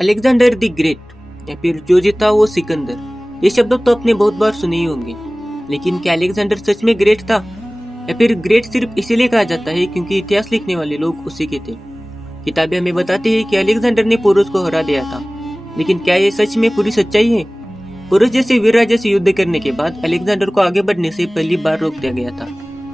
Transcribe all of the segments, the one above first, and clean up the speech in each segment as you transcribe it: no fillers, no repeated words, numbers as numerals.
Alexander the great या फिर जो जीता वो सिकंदर, ये शब्द तो आपने बहुत बार सुने ही होंगे। लेकिन क्या अलेक्जेंडर सच में ग्रेट था, या फिर ग्रेट सिर्फ इसीलिए कहा जाता है क्योंकि इतिहास लिखने वाले लोग उसी के थे। किताबें हमें बताती है कि अलेक्जेंडर ने पोरस को हरा दिया था, लेकिन क्या ये सच में पूरी सच्चाई है? पोरस जैसे वीर राजा से युद्ध करने के बाद अलेक्जेंडर को आगे बढ़ने से पहली बार रोक दिया गया था।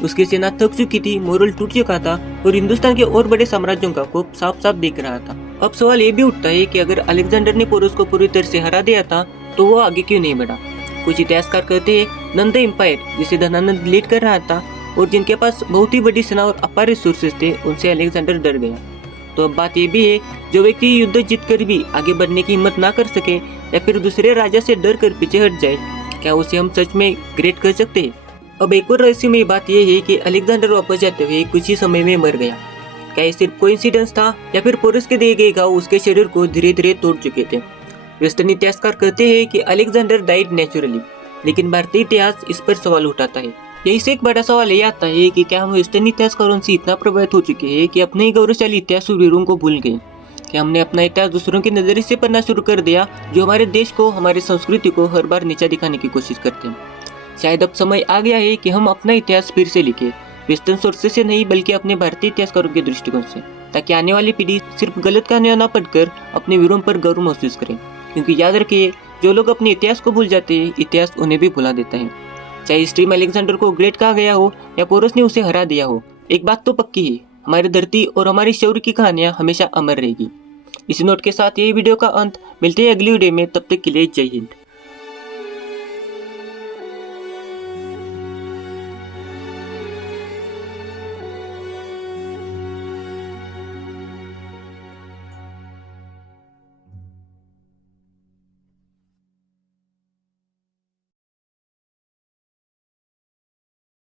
उसकी सेना थक चुकी थी, मोरल टूट चुका था और हिंदुस्तान के और बड़े साम्राज्यों का कोप साफ साफ दिख रहा था। अब सवाल ये भी उठता है कि अगर अलेक्जेंडर ने पोरस को पूरी तरह से हरा दिया था तो वो आगे क्यों नहीं बढ़ा? कुछ इतिहासकार कहते हैं नंद एम्पायर, जिसे धनानंद लीड कर रहा था और जिनके पास बहुत ही बड़ी सेना और अपार रिसोर्सेज थे, उनसे अलेक्जेंडर डर गया। तो अब बात ये भी है, जो व्यक्ति युद्ध जीत कर भी आगे बढ़ने की हिम्मत ना कर सके या फिर दूसरे राजा से डर कर पीछे हट जाए, क्या उसे हम सच में ग्रेट कर सकते हैं? अब एक और रहस्यमय बात यह है कि अलेक्जेंडर वापस जाते हुए कुछ ही समय में मर गया। क्या ये सिर्फ कोइंसिडेंस था या फिर पोरस के दिए गए घाव उसके शरीर को धीरे धीरे तोड़ चुके थे? वेस्टर्न इतिहासकार कहते हैं कि अलेक्जेंडर डाइड नेचुरली, लेकिन भारतीय इतिहास इस पर सवाल उठाता है। यही से एक बड़ा सवाल ये आता है कि क्या हम वेस्टर्न इतिहासकारों से इतना प्रभावित हो चुके हैं कि अपने ही गौरवशाली इतिहास वीरों को भूल गए? क्या हमने अपना इतिहास दूसरों के नजरिए से पढ़ना शुरू कर दिया, जो हमारे देश को, हमारी संस्कृति को हर बार नीचा दिखाने की कोशिश करते हैं? शायद अब समय आ गया है कि हम अपना इतिहास फिर से लिखें, वेस्टर्न सोर्सेस से नहीं बल्कि अपने भारतीय इतिहासकारों के दृष्टिकोण से, ताकि आने वाली पीढ़ी सिर्फ गलत कहानियां न पढ़कर अपने वीरों पर गर्व महसूस करें। क्योंकि याद रखिए, जो लोग अपने इतिहास को भूल जाते हैं, इतिहास उन्हें भी भुला देता है। चाहे हिस्ट्री में अलेक्जेंडर को ग्रेट कहा गया हो या पोरस ने उसे हरा दिया हो, एक बात तो पक्की है, हमारी धरती और हमारी शौर्य की कहानियां हमेशा अमर रहेगी। इसी नोट के साथ यही वीडियो का अंत, मिलते हैं अगली वीडियो में, तब तक के लिए जय हिंद।